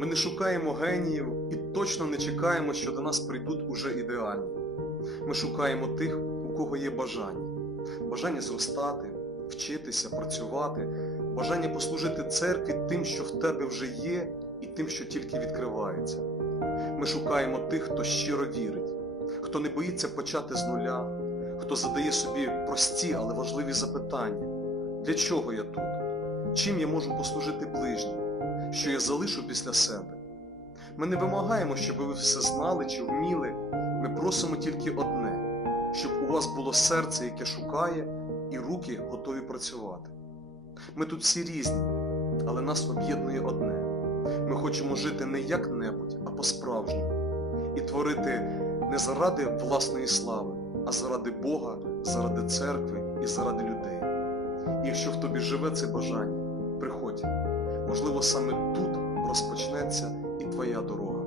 Ми не шукаємо геніїв і точно не чекаємо, що до нас прийдуть уже ідеальні. Ми шукаємо тих, у кого є бажання. Бажання зростати, вчитися, працювати, бажання послужити церкві тим, що в тебе вже є, і тим, що тільки відкривається. Ми шукаємо тих, хто щиро вірить, хто не боїться почати з нуля, хто задає собі прості, але важливі запитання. Для чого я тут? Чим я можу послужити ближнім? Що я залишу після себе? Ми не вимагаємо, щоб ви все знали чи вміли. Ми просимо тільки одне, щоб у вас було серце, яке шукає, і руки готові працювати. Ми тут всі різні, але нас об'єднує одне. Ми хочемо жити не як-небудь, а по-справжньому. І творити не заради власної слави, а заради Бога, заради церкви і заради людей. І якщо в тобі живе це бажання, приходь. Можливо, саме тут розпочнеться і твоя дорога.